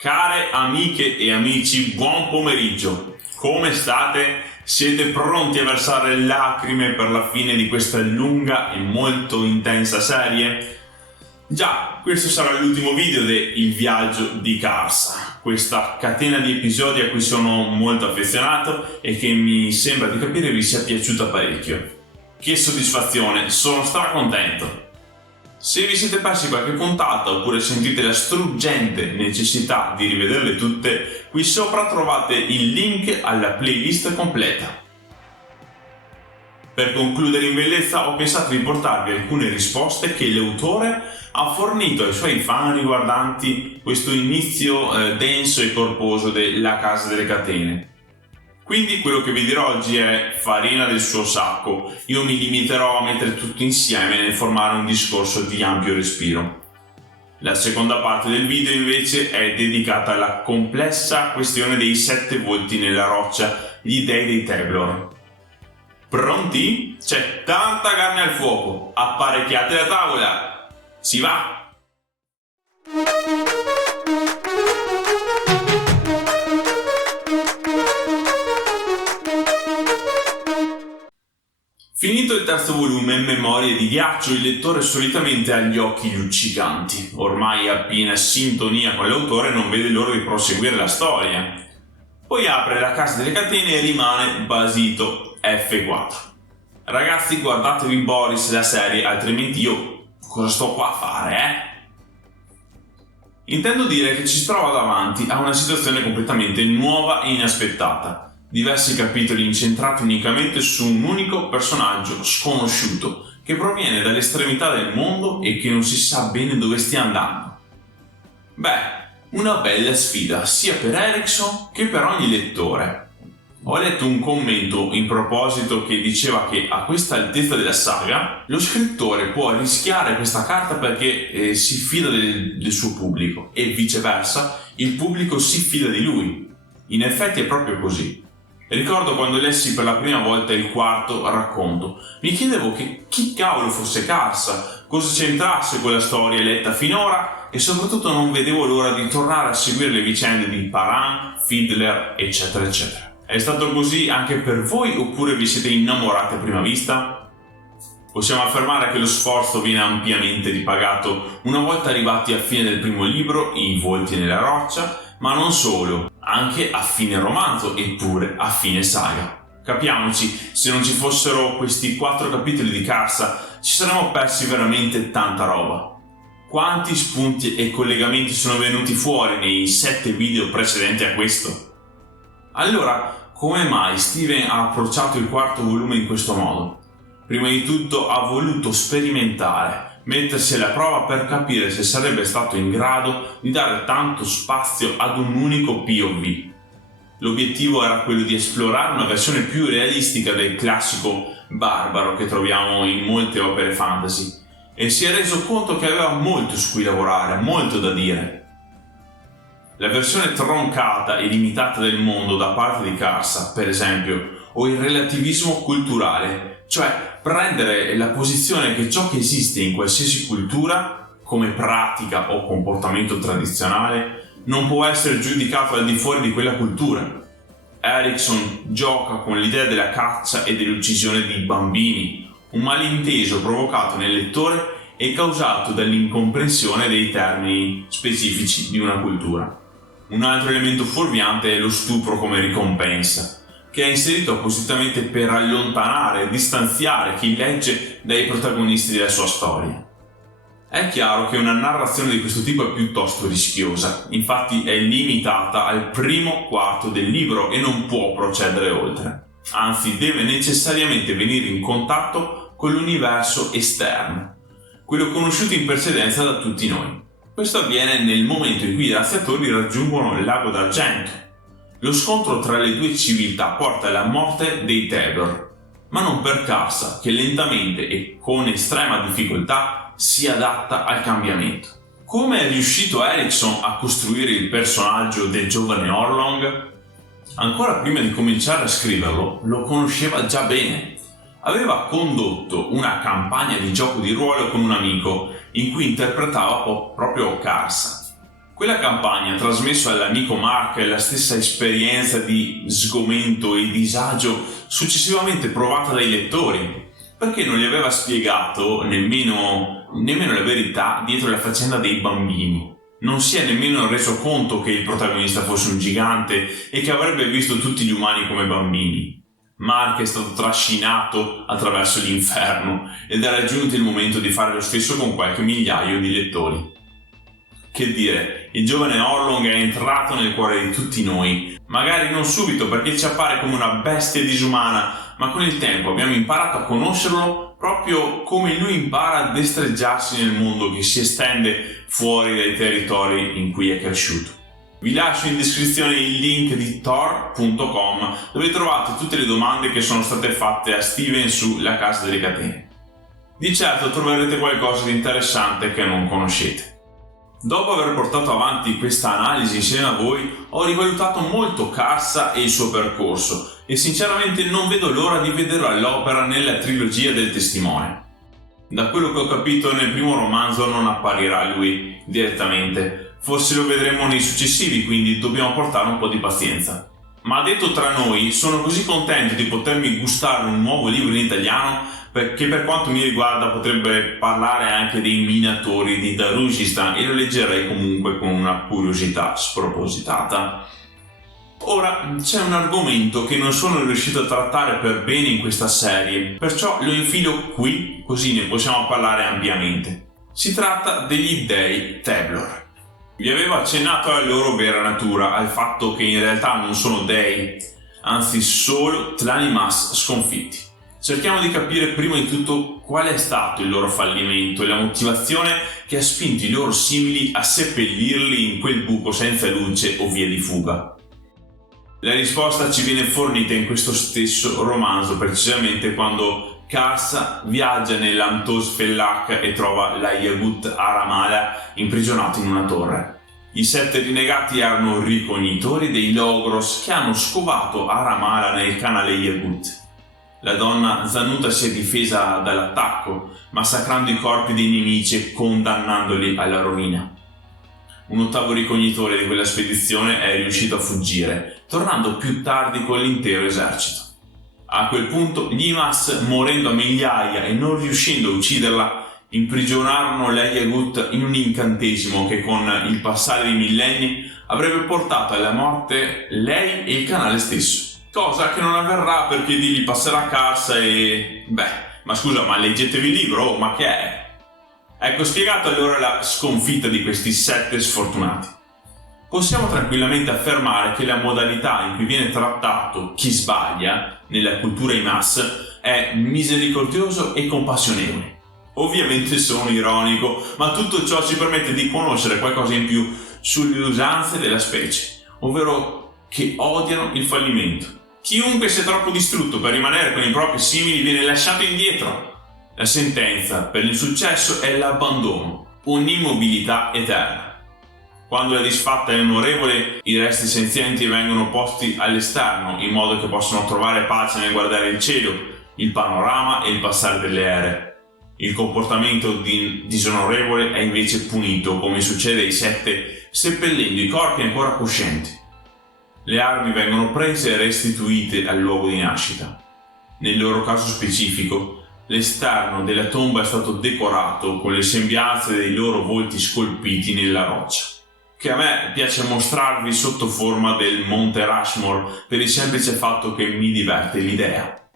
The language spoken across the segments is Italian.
Care amiche e amici, buon pomeriggio. Come state? Siete pronti a versare lacrime per la fine di questa lunga e molto intensa serie? Già, questo sarà l'ultimo video del viaggio di Karsa, questa catena di episodi a cui sono molto affezionato e che mi sembra di capire vi sia piaciuta parecchio. Che soddisfazione, sono stracontento! Se vi siete persi qualche puntata oppure sentite la struggente necessità di rivederle tutte, qui sopra trovate il link alla playlist completa. Per concludere in bellezza ho pensato di portarvi alcune risposte che l'autore ha fornito ai suoi fan riguardanti questo inizio denso e corposo della Casa delle Catene. Quindi quello che vi dirò oggi è farina del suo sacco. Io mi limiterò a mettere tutto insieme nel formare un discorso di ampio respiro. La seconda parte del video invece è dedicata alla complessa questione dei 7 volti nella roccia, gli dei dei Teblor. Pronti? C'è tanta carne al fuoco, apparecchiate la tavola! Si va! Finito il terzo volume, Memorie di ghiaccio, il lettore solitamente ha gli occhi luccicanti. Ormai a piena sintonia con l'autore non vede l'ora di proseguire la storia. Poi apre la Casa delle Catene e rimane basito. F4. Ragazzi, guardatevi Boris la serie, altrimenti io cosa sto qua a fare, Intendo dire che ci si trova davanti a una situazione completamente nuova e inaspettata. Diversi capitoli incentrati unicamente su un unico personaggio sconosciuto che proviene dall'estremità del mondo e che non si sa bene dove stia andando. Una bella sfida sia per Erikson che per ogni lettore. Ho letto un commento in proposito che diceva che a questa altezza della saga lo scrittore può rischiare questa carta perché si fida del suo pubblico e viceversa il pubblico si fida di lui. In effetti è proprio così. Ricordo quando lessi per la prima volta il quarto racconto, mi chiedevo che chi cavolo fosse Karsa, cosa c'entrasse con la storia letta finora e soprattutto non vedevo l'ora di tornare a seguire le vicende di Paran, Fiddler, eccetera eccetera. È stato così anche per voi oppure vi siete innamorati a prima vista? Possiamo affermare che lo sforzo viene ampiamente ripagato una volta arrivati a fine del primo libro, I volti nella roccia, ma non solo, anche a fine romanzo eppure a fine saga. Capiamoci, se non ci fossero questi 4 capitoli di Karsa ci saremmo persi veramente tanta roba. Quanti spunti e collegamenti sono venuti fuori nei 7 video precedenti a questo? Allora, come mai Steven ha approcciato il quarto volume in questo modo? Prima di tutto ha voluto sperimentare, mettersi alla prova per capire se sarebbe stato in grado di dare tanto spazio ad un unico POV. L'obiettivo era quello di esplorare una versione più realistica del classico barbaro che troviamo in molte opere fantasy e si è reso conto che aveva molto su cui lavorare, molto da dire. La versione troncata e limitata del mondo da parte di Karsa, per esempio, o il relativismo culturale, cioè prendere la posizione che ciò che esiste in qualsiasi cultura, come pratica o comportamento tradizionale, non può essere giudicato al di fuori di quella cultura. Erikson gioca con l'idea della caccia e dell'uccisione di bambini, un malinteso provocato nel lettore e causato dall'incomprensione dei termini specifici di una cultura. Un altro elemento fuorviante è lo stupro come ricompensa, che è inserito appositamente per allontanare e distanziare chi legge dai protagonisti della sua storia. È chiaro che una narrazione di questo tipo è piuttosto rischiosa, infatti è limitata al primo quarto del libro e non può procedere oltre. Anzi, deve necessariamente venire in contatto con l'universo esterno, quello conosciuto in precedenza da tutti noi. Questo avviene nel momento in cui i razziatori raggiungono il lago d'argento. Lo scontro tra le due civiltà porta alla morte dei Teblor, ma non per Karsa, che lentamente e con estrema difficoltà si adatta al cambiamento. Come è riuscito Erikson a costruire il personaggio del giovane Orlong? Ancora prima di cominciare a scriverlo, lo conosceva già bene. Aveva condotto una campagna di gioco di ruolo con un amico in cui interpretava proprio Karsa. Quella campagna ha trasmesso all'amico Mark la stessa esperienza di sgomento e disagio successivamente provata dai lettori, perché non gli aveva spiegato nemmeno la verità dietro la faccenda dei bambini. Non si è nemmeno reso conto che il protagonista fosse un gigante e che avrebbe visto tutti gli umani come bambini. Mark è stato trascinato attraverso l'inferno ed è raggiunto il momento di fare lo stesso con qualche migliaio di lettori. Che dire, il giovane Orlong è entrato nel cuore di tutti noi, magari non subito perché ci appare come una bestia disumana, ma con il tempo abbiamo imparato a conoscerlo proprio come lui impara a destreggiarsi nel mondo che si estende fuori dai territori in cui è cresciuto. Vi lascio in descrizione il link di Tor.com dove trovate tutte le domande che sono state fatte a Steven su La Casa delle Catene. Di certo troverete qualcosa di interessante che non conoscete. Dopo aver portato avanti questa analisi insieme a voi, ho rivalutato molto Karsa e il suo percorso e sinceramente non vedo l'ora di vederlo all'opera nella trilogia del Testimone. Da quello che ho capito nel primo romanzo non apparirà lui direttamente, forse lo vedremo nei successivi, quindi dobbiamo portare un po' di pazienza. Ma detto tra noi, sono così contento di potermi gustare un nuovo libro in italiano che per quanto mi riguarda potrebbe parlare anche dei minatori di Darushistan e lo leggerei comunque con una curiosità spropositata. Ora, c'è un argomento che non sono riuscito a trattare per bene in questa serie, perciò lo infilo qui, così ne possiamo parlare ampiamente. Si tratta degli dei Teblor. Vi avevo accennato alla loro vera natura, al fatto che in realtà non sono dei, anzi solo Tlanimas sconfitti. Cerchiamo di capire prima di tutto qual è stato il loro fallimento e la motivazione che ha spinto i loro simili a seppellirli in quel buco senza luce o via di fuga. La risposta ci viene fornita in questo stesso romanzo, precisamente quando Karsa viaggia nell'Antos Fellak e trova l'Ayagut Aramala imprigionato in una torre. I 7 rinnegati erano ricognitori dei Logros che hanno scovato Aramala nel canale Yagut. La donna Zanuta si è difesa dall'attacco, massacrando i corpi dei nemici e condannandoli alla rovina. Un ottavo ricognitore di quella spedizione è riuscito a fuggire, tornando più tardi con l'intero esercito. A quel punto gli Imas, morendo a migliaia e non riuscendo a ucciderla, imprigionarono l'Ayagut in un incantesimo che con il passare dei millenni avrebbe portato alla morte lei e il canale stesso. Cosa che non avverrà perché gli passerà Karsa e... ma scusa, ma leggetevi il libro, ma che è? Ecco spiegato allora la sconfitta di questi 7 sfortunati. Possiamo tranquillamente affermare che la modalità in cui viene trattato chi sbaglia nella cultura Imas è misericordioso e compassionevole. Ovviamente sono ironico, ma tutto ciò ci permette di conoscere qualcosa in più sulle usanze della specie, ovvero che odiano il fallimento. Chiunque sia troppo distrutto per rimanere con i propri simili viene lasciato indietro. La sentenza per l'insuccesso è l'abbandono, un'immobilità eterna. Quando la disfatta è onorevole, i resti senzienti vengono posti all'esterno in modo che possano trovare pace nel guardare il cielo, il panorama e il passare delle ere. Il comportamento disonorevole è invece punito, come succede ai 7, seppellendo i corpi ancora coscienti. Le armi vengono prese e restituite al luogo di nascita. Nel loro caso specifico, l'esterno della tomba è stato decorato con le sembianze dei loro volti scolpiti nella roccia, che a me piace mostrarvi sotto forma del Monte Rushmore per il semplice fatto che mi diverte l'idea.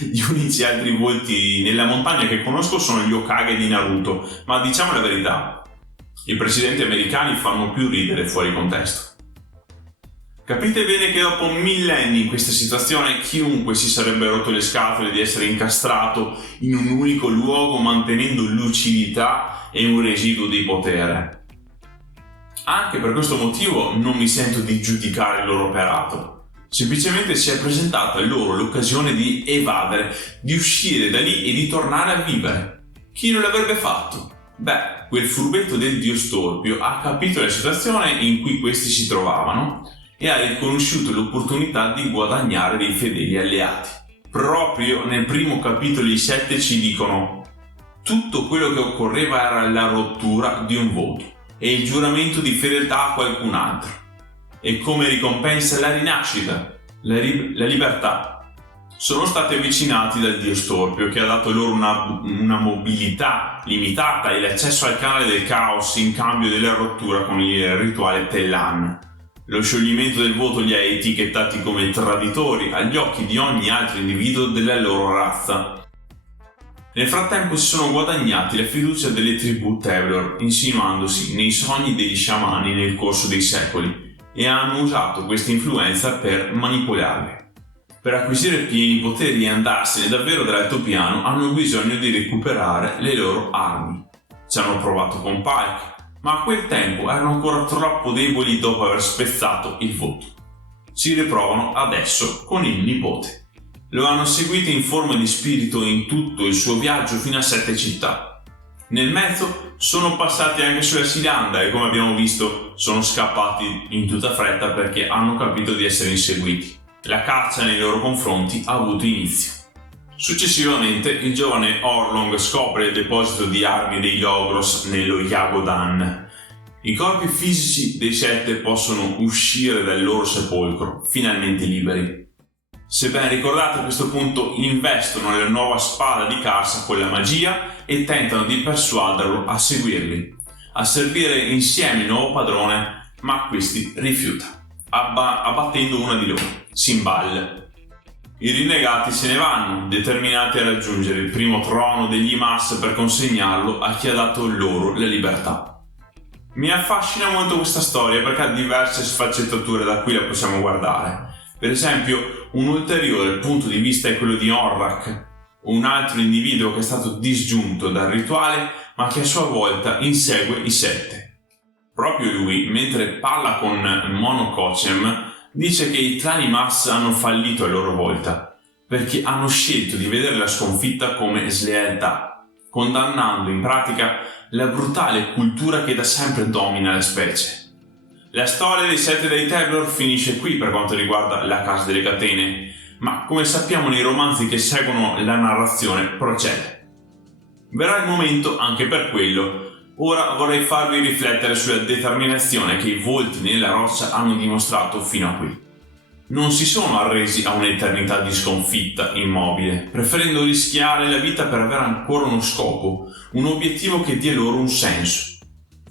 Gli unici altri volti nella montagna che conosco sono gli Hokage di Naruto, ma diciamo la verità, i presidenti americani fanno più ridere fuori contesto. Capite bene che dopo millenni in questa situazione chiunque si sarebbe rotto le scatole di essere incastrato in un unico luogo mantenendo lucidità e un residuo di potere. Anche per questo motivo non mi sento di giudicare il loro operato. Semplicemente si è presentata a loro l'occasione di evadere, di uscire da lì e di tornare a vivere. Chi non l'avrebbe fatto? Quel furbetto del dio Storpio ha capito la situazione in cui questi si trovavano e ha riconosciuto l'opportunità di guadagnare dei fedeli alleati. Proprio nel primo capitolo i 7 ci dicono: tutto quello che occorreva era la rottura di un voto e il giuramento di fedeltà a qualcun altro. E come ricompensa la rinascita, la libertà. Sono stati avvicinati dal dio Storpio, che ha dato loro una mobilità limitata e l'accesso al canale del caos in cambio della rottura con il rituale Tellan. Lo scioglimento del voto li ha etichettati come traditori agli occhi di ogni altro individuo della loro razza. Nel frattempo si sono guadagnati la fiducia delle tribù Tevlor, insinuandosi nei sogni degli sciamani nel corso dei secoli, e hanno usato questa influenza per manipolarli. Per acquisire pieni poteri e andarsene davvero dall'altopiano hanno bisogno di recuperare le loro armi. Ci hanno provato con Pike, ma a quel tempo erano ancora troppo deboli dopo aver spezzato il voto. Si riprovano adesso con il nipote. Lo hanno seguito in forma di spirito in tutto il suo viaggio fino a 7 città. Nel mezzo sono passati anche sulla Silanda e, come abbiamo visto, sono scappati in tutta fretta perché hanno capito di essere inseguiti. La caccia nei loro confronti ha avuto inizio. Successivamente il giovane Orlong scopre il deposito di armi dei Logros nello Yagodan. I corpi fisici dei 7 possono uscire dal loro sepolcro, finalmente liberi. Se ben ricordate, a questo punto investono nella nuova spada di Karsa con la magia e tentano di persuaderlo a seguirli, a servire insieme il nuovo padrone, ma questi rifiuta, abbattendo una di loro, Simbal. I rinnegati se ne vanno, determinati a raggiungere il primo trono degli Imas per consegnarlo a chi ha dato loro la libertà. Mi affascina molto questa storia perché ha diverse sfaccettature da cui la possiamo guardare. Per esempio, un ulteriore punto di vista è quello di Orrak, un altro individuo che è stato disgiunto dal rituale ma che a sua volta insegue i 7. Proprio lui, mentre parla con Mono Kocem, dice che i clan Imas hanno fallito a loro volta, perché hanno scelto di vedere la sconfitta come slealtà, condannando in pratica la brutale cultura che da sempre domina la specie. La storia dei 7 dei Tevlor finisce qui per quanto riguarda la Casa delle Catene, ma come sappiamo nei romanzi che seguono la narrazione procede. Verrà il momento anche per quello. Ora vorrei farvi riflettere sulla determinazione che i volti nella roccia hanno dimostrato fino a qui. Non si sono arresi a un'eternità di sconfitta immobile, preferendo rischiare la vita per avere ancora uno scopo, un obiettivo che dia loro un senso.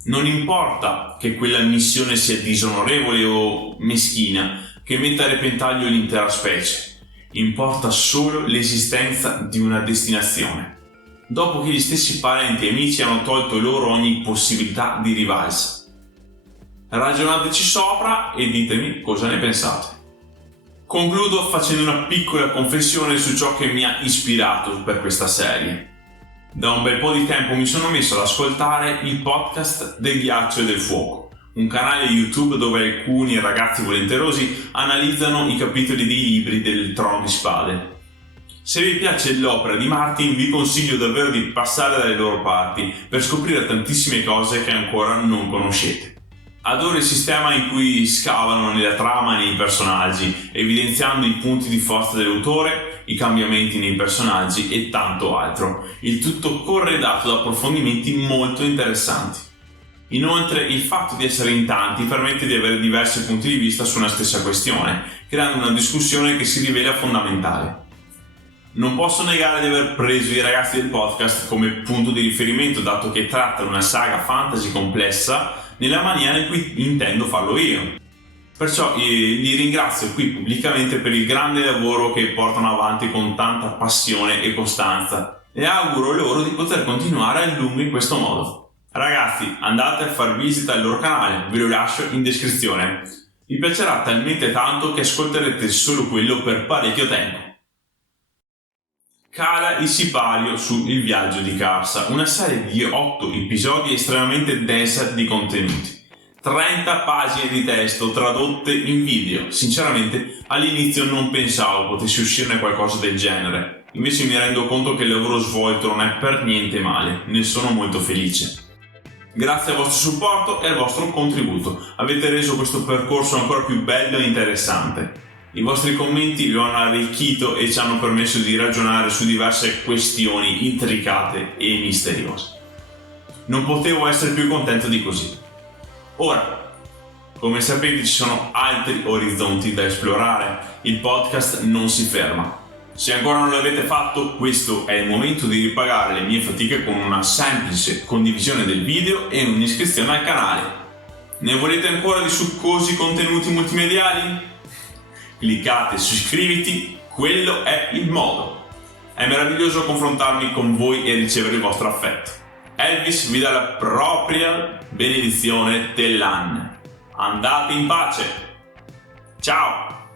Non importa che quella missione sia disonorevole o meschina, che metta a repentaglio l'intera specie, importa solo l'esistenza di una destinazione. Dopo che gli stessi parenti e amici hanno tolto loro ogni possibilità di rivalsa. Ragionateci sopra e ditemi cosa ne pensate. Concludo facendo una piccola confessione su ciò che mi ha ispirato per questa serie. Da un bel po' di tempo mi sono messo ad ascoltare il podcast del Ghiaccio e del Fuoco, un canale YouTube dove alcuni ragazzi volenterosi analizzano i capitoli dei libri del Trono di Spade. Se vi piace l'opera di Martin, vi consiglio davvero di passare dalle loro parti per scoprire tantissime cose che ancora non conoscete. Adoro il sistema in cui scavano nella trama e nei personaggi, evidenziando i punti di forza dell'autore, i cambiamenti nei personaggi e tanto altro, il tutto corredato da approfondimenti molto interessanti. Inoltre, il fatto di essere in tanti permette di avere diversi punti di vista su una stessa questione, creando una discussione che si rivela fondamentale. Non posso negare di aver preso i ragazzi del podcast come punto di riferimento, dato che trattano una saga fantasy complessa nella maniera in cui intendo farlo io. Perciò li ringrazio qui pubblicamente per il grande lavoro che portano avanti con tanta passione e costanza e auguro loro di poter continuare a lungo in questo modo. Ragazzi, andate a far visita al loro canale, ve lo lascio in descrizione. Vi piacerà talmente tanto che ascolterete solo quello per parecchio tempo. Cala il sipario su Il viaggio di Karsa, una serie di 8 episodi estremamente densa di contenuti. 30 pagine di testo tradotte in video. Sinceramente, all'inizio non pensavo potesse uscirne qualcosa del genere. Invece mi rendo conto che il lavoro svolto non è per niente male, ne sono molto felice. Grazie al vostro supporto e al vostro contributo. Avete reso questo percorso ancora più bello e interessante. I vostri commenti lo hanno arricchito e ci hanno permesso di ragionare su diverse questioni intricate e misteriose. Non potevo essere più contento di così. Ora, come sapete ci sono altri orizzonti da esplorare, il podcast non si ferma. Se ancora non l'avete fatto, questo è il momento di ripagare le mie fatiche con una semplice condivisione del video e un'iscrizione al canale. Ne volete ancora di succosi contenuti multimediali? Cliccate su iscriviti, quello è il modo. È meraviglioso confrontarmi con voi e ricevere il vostro affetto. Elvis vi dà la propria benedizione dell'anno. Andate in pace. Ciao.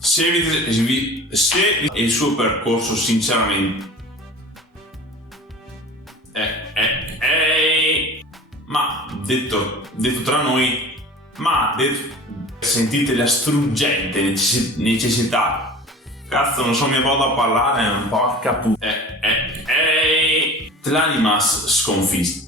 Se il suo percorso sinceramente ma detto tra noi, sentite la struggente necessità, cazzo non so mia modo a parlare, porca puttana, l'animas sconfitto.